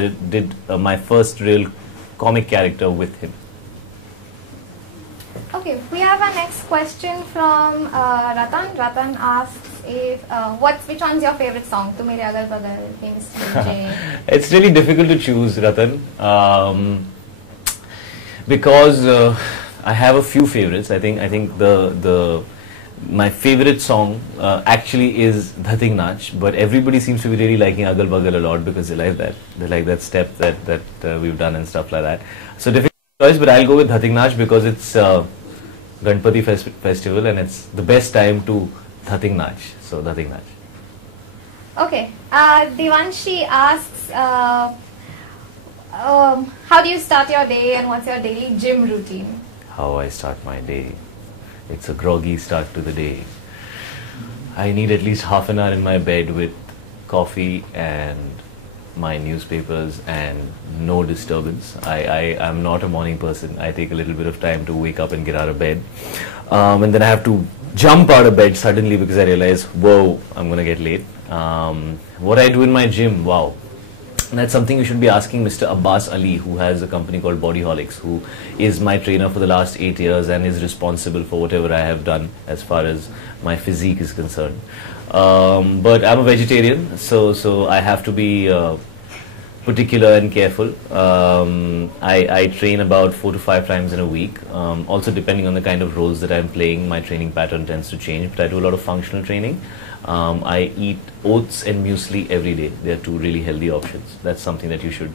did my first real comic character with him. Okay, we have our next question from Ratan. Ratan asks if which one's your favorite song? Tu Mere Agal Bagal, Famous DJ. It's really difficult to choose, Ratan, because I have a few favorites. I think my favorite song actually is Dhatik Nach, but everybody seems to be really liking Agal Bagal a lot because they like that. They like that step that we've done and stuff like that. So difficult choice, but I'll go with Dhatik Nach because it's Ganpati festival and it's the best time to Dhatik Nach. So Dhatik Nach. Okay, Devanshi asks, how do you start your day and what's your daily gym routine? How I start my day. It's a groggy start to the day. I need at least half an hour in my bed with coffee and my newspapers and no disturbance. I am not a morning person. I take a little bit of time to wake up and get out of bed. And then I have to jump out of bed suddenly because I realize, whoa, I'm going to get late. What I do in my gym, wow. That's something you should be asking Mr. Abbas Ali, who has a company called Bodyholics, who is my trainer for the last 8 years and is responsible for whatever I have done as far as my physique is concerned. But I'm a vegetarian, so I have to be particular and careful. I train about 4 to 5 times in a week. Also, depending on the kind of roles that I'm playing, my training pattern tends to change. But I do a lot of functional training. I eat oats and muesli every day. They are two really healthy options. That's something that you should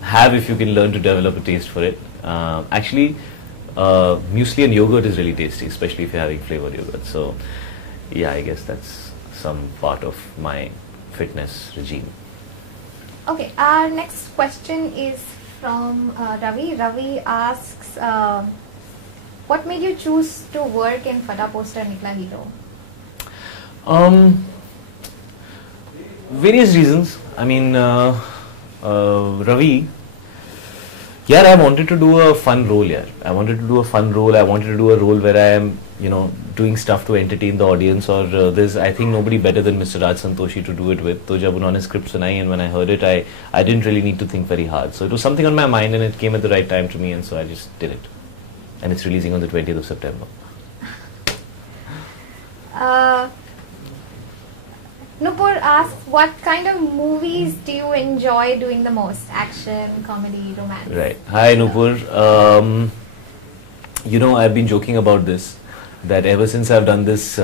have if you can learn to develop a taste for it. Actually, muesli and yogurt is really tasty, especially if you're having flavored yogurt. So, yeah, I guess that's some part of my fitness regime. Okay, our next question is from Ravi. Ravi asks, what made you choose to work in Fata Poster Nikla Hero? Various reasons. I mean, Ravi, yeah, I wanted to do a fun role here. I wanted to do a fun role. I wanted to do a role where I am, doing stuff to entertain the audience. Or there's, I think, nobody better than Mr. Raj Santoshi to do it with. So, jab unhone script sunai and when I heard it, I didn't really need to think very hard. So it was something on my mind and it came at the right time to me, and so I just did it. And it's releasing on the 20th of September. Nupur asks, what kind of movies do you enjoy doing the most? Action, comedy, romance? Right. Hi, Nupur. I've been joking about this, that ever since I've done this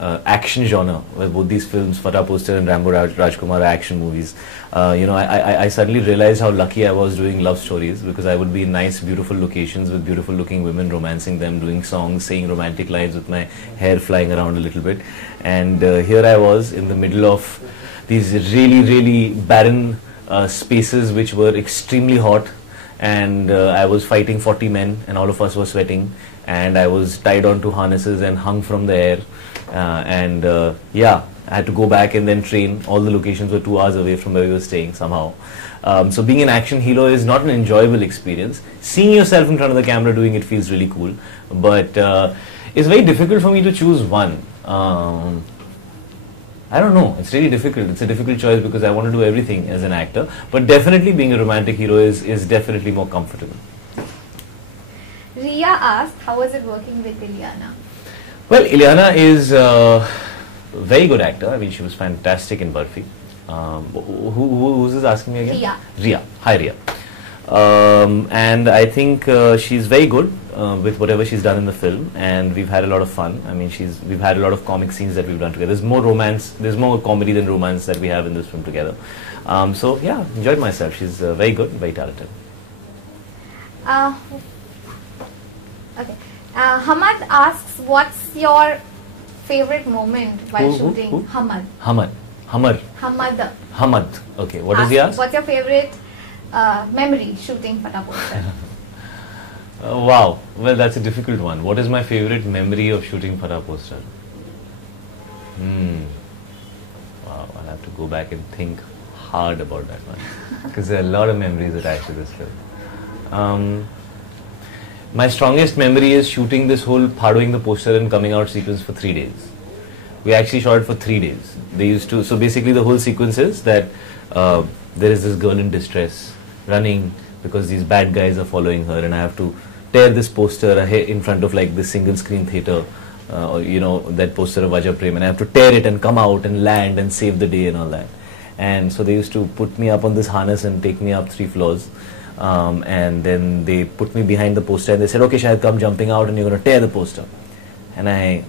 action genre, where both these films, Fata Poster and Rambo Rajkumar, are action movies, I suddenly realized how lucky I was doing love stories, because I would be in nice, beautiful locations with beautiful looking women, romancing them, doing songs, saying romantic lines with my hair flying around a little bit. And here I was in the middle of these really, really barren spaces which were extremely hot, and I was fighting 40 men and all of us were sweating, and I was tied onto harnesses and hung from the air, I had to go back and then train. All the locations were 2 hours away from where we were staying somehow. So being an action hero is not an enjoyable experience. Seeing yourself in front of the camera doing it feels really cool, but it's very difficult for me to choose one. I don't know, it's really difficult. It's a difficult choice because I want to do everything as an actor, but definitely being a romantic hero is definitely more comfortable. Ria asked, how was it working with Ileana? Well, Ileana is a very good actor. I mean, she was fantastic in Barfi. Who's this asking me again? Ria. Ria. Hi, Ria. And I think she's very good with whatever she's done in the film, and we've had a lot of fun. I mean, we've had a lot of comic scenes that we've done together. There's more romance, there's more comedy than romance that we have in this film together. So yeah, enjoyed myself. She's very good, very talented. Okay. Hamad asks, what's your favorite moment while shooting? Who? Hamad. Hamad. Okay, what does he ask? What's your favorite memory shooting Fata Poster? Wow, well, that's a difficult one. What is my favorite memory of shooting Fata Poster? Wow, I'll have to go back and think hard about that one, because there are a lot of memories attached to this film. My strongest memory is shooting this whole Phadoing the poster and coming out sequence for 3 days. We actually shot it for 3 days. They used to, so basically the whole sequence is that there is this girl in distress running because these bad guys are following her, and I have to tear this poster in front of like this single screen theater, or that poster of Vajra Prem, and I have to tear it and come out and land and save the day and all that. And so they used to put me up on this harness and take me up 3 floors, and then they put me behind the poster and they said, okay Shahid, come jumping out and you're going to tear the poster. And I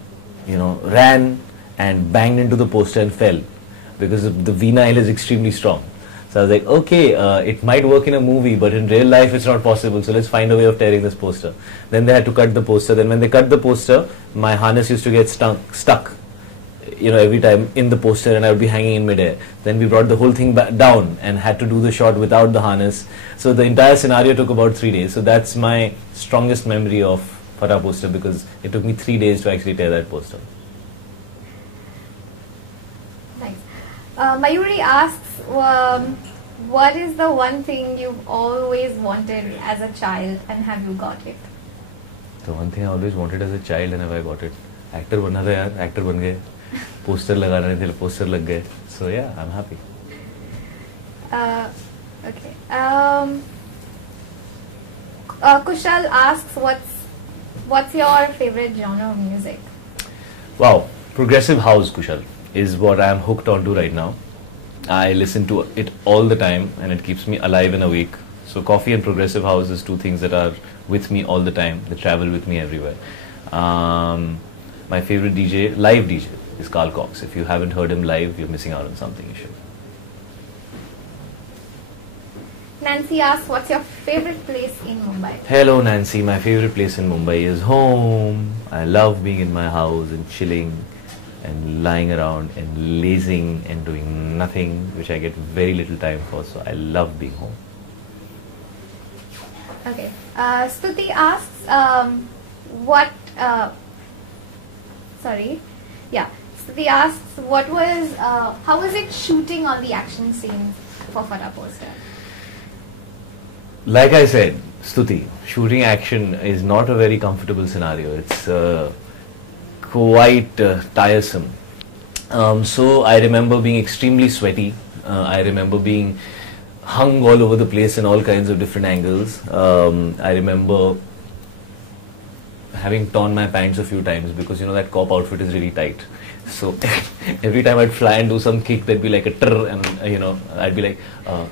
ran and banged into the poster and fell because the vinyl is extremely strong. So I was like, okay, it might work in a movie, but in real life it's not possible, so let's find a way of tearing this poster. Then they had to cut the poster. Then when they cut the poster, my harness used to get stuck every time in the poster, and I would be hanging in midair. Then we brought the whole thing back down and had to do the shot without the harness. So the entire scenario took about 3 days. So that's my strongest memory of Farah poster, because it took me 3 days to actually tear that poster. Nice. Mayuri asks, what is the one thing you've always wanted as a child, and have you got it? The one thing I always wanted as a child, and have I got it? Actor बनना था यार, actor बन गए. Poster लगाने थे, poster लग गए. So yeah, I'm happy. Okay. Kushal asks, what's your favorite genre of music? Wow, progressive house, Kushal, is what I'm hooked onto right now. I listen to it all the time, and it keeps me alive and awake. So coffee and progressive house is 2 things that are with me all the time. They travel with me everywhere. My favorite DJ, live DJ, is Carl Cox. If you haven't heard him live, you're missing out on something. You should. Nancy asks, what's your favorite place in Mumbai? Hello Nancy, my favorite place in Mumbai is home. I love being in my house and chilling and lying around and lazing and doing nothing, which I get very little time for, so I love being home. Okay. Stuti asks, Stuti asks, how was it shooting on the action scenes for Farah poster? Like I said, Stuti, shooting action is not a very comfortable scenario. It's quite tiresome. So I remember being extremely sweaty. I remember being hung all over the place in all kinds of different angles. I remember having torn my pants a few times because that cop outfit is really tight. So every time I'd fly and do some kick, there'd be like a trrr, and I'd be like,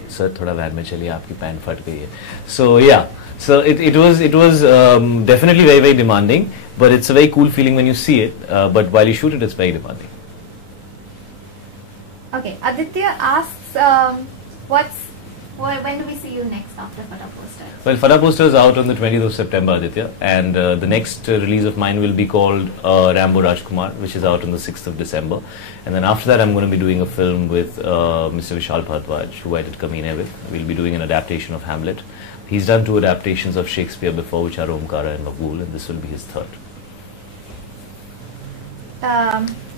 sir, thoda van mein chaliye, aapki pant phat gayi hai. So yeah, so it was definitely very, very demanding, but it's a very cool feeling when you see it. But while you shoot it, it's very demanding. Okay, Aditya asks, when do we see you next after Farah poster? Well, Farah poster is out on the 20th of September, Aditya, and the next release of mine will be called Rambo Rajkumar, which is out on the 6th of December. And then after that, I'm going to be doing a film with Mr. Vishal Bharadwaj, who I did Kameene with. We'll be doing an adaptation of Hamlet. He's done 2 adaptations of Shakespeare before, which are Omkara and Magul, and this will be his 3rd.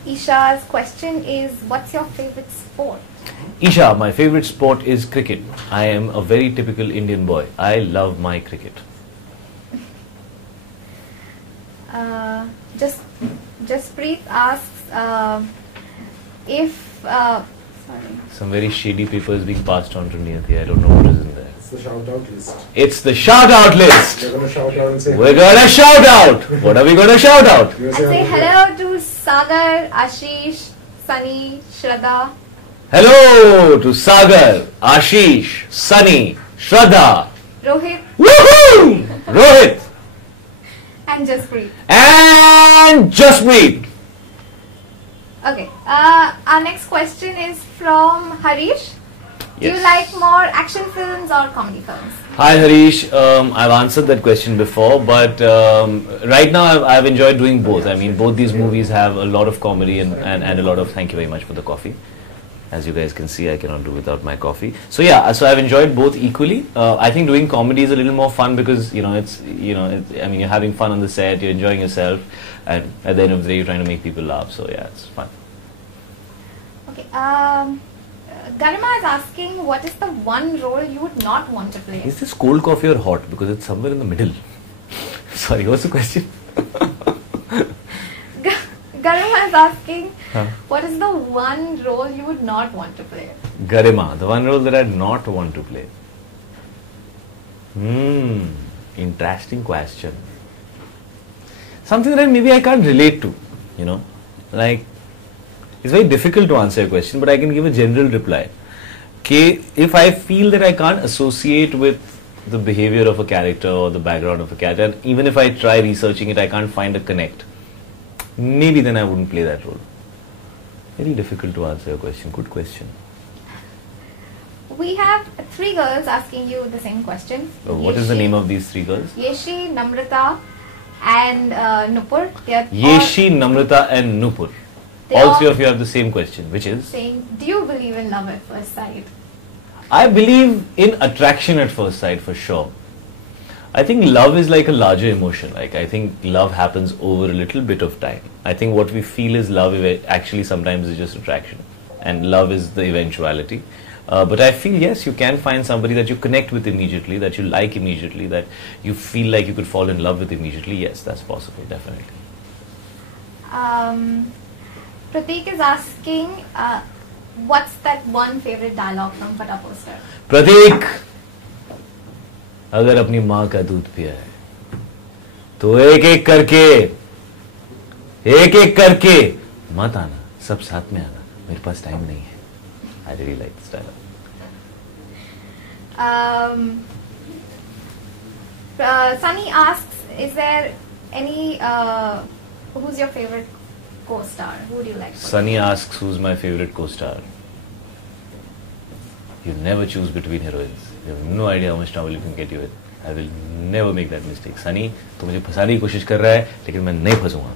Isha's question is, what's your favorite sport? Isha, my favorite sport is cricket. I am a very typical Indian boy. I love my cricket. Jaspreet asks if some very shady paper is being passed on to Niyati. I don't know what is in there. It's the shout-out list. It's the shout-out list. We're going to shout out and say... We're going to shout out. What are we going to shout out? I say hello to Sagar, Ashish, Sunny, Shraddha. Hello to Sagar, Ashish, Sunny, Shraddha, Rohit. Woohoo! Rohit. And Jaspreet. And Jaspreet. Okay. Our next question is from Harish. Do you like more action films or comedy films? Hi Harish, I've answered that question before, but right now I've enjoyed doing both. I mean, both these movies have a lot of comedy and a lot of, thank you very much for the coffee. As you guys can see, I cannot do without my coffee. So yeah, so I've enjoyed both equally. I think doing comedy is a little more fun because, I mean, you're having fun on the set, you're enjoying yourself, and at the end of the day, you're trying to make people laugh. So yeah, it's fun. Okay. Garima is asking, what is the one role you would not want to play? Is this cold coffee or hot? Because it's somewhere in the middle. Sorry, what's the question? Garima is asking, what is the one role you would not want to play? Garima, the one role that I'd not want to play. Interesting question. Something that maybe I can't relate to, you know. Like, it's very difficult to answer a question, but I can give a general reply. Okay, if I feel that I can't associate with the behavior of a character or the background of a character, and even if I try researching it, I can't find a connect, maybe then I wouldn't play that role. Very difficult to answer your question. Good question. We have 3 girls asking you the same question. What is the name of these 3 girls? Yeshi, Namrata and Nupur. Yeshi, Namrata and Nupur. All 3 of you have the same question, which is? Saying, do you believe in love at first sight? I believe in attraction at first sight for sure. I think love is like a larger emotion. Like, I think love happens over a little bit of time. I think what we feel is love actually sometimes is just attraction. And love is the eventuality. But I feel, yes, you can find somebody that you connect with immediately, that you like immediately, that you feel like you could fall in love with immediately. Yes, that's possible, definitely. Prateek is asking, what's that one favorite dialogue from Fata Poster? Prateek, अगर अपनी माँ का दूध पिया है तो एक एक करके मत आना, सब साथ में आना, मेरे पास टाइम नहीं है. I really like this dialogue. Sunny asks, is there any, who's your favorite co-star? Who do you like? Sunny asks, who's my favorite co-star? You never choose between heroines. You have no idea how much trouble you can get you with. I will never make that mistake. Sunny, तू मुझे फंसाने की कोशिश कर रहा है, लेकिन मैं नहीं फंसूंगा.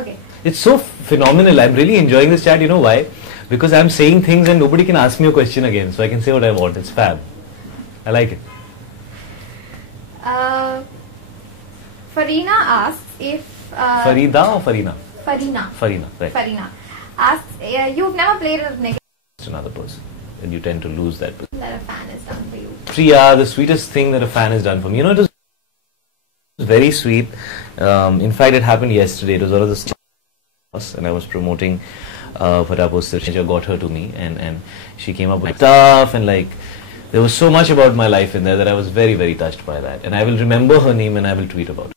Okay. It's so phenomenal. I'm really enjoying this chat. You know why? Because I'm saying things and nobody can ask me a question again. So I can say what I want. It's fab. I like it. Farina asks if... Farida or Farina? Farina. Farina, right. Farina asks, you've never played a negative Another person. And you tend to lose that person. that a fan has done for you. Priya, the sweetest thing that a fan has done for me. You know, it was very sweet. In fact, it happened yesterday. It was one of the and I was promoting Fata Poster. She got her to me and she came up with stuff and like there was so much about my life in there that I was very, very touched by that. And I will remember her name and I will tweet about it.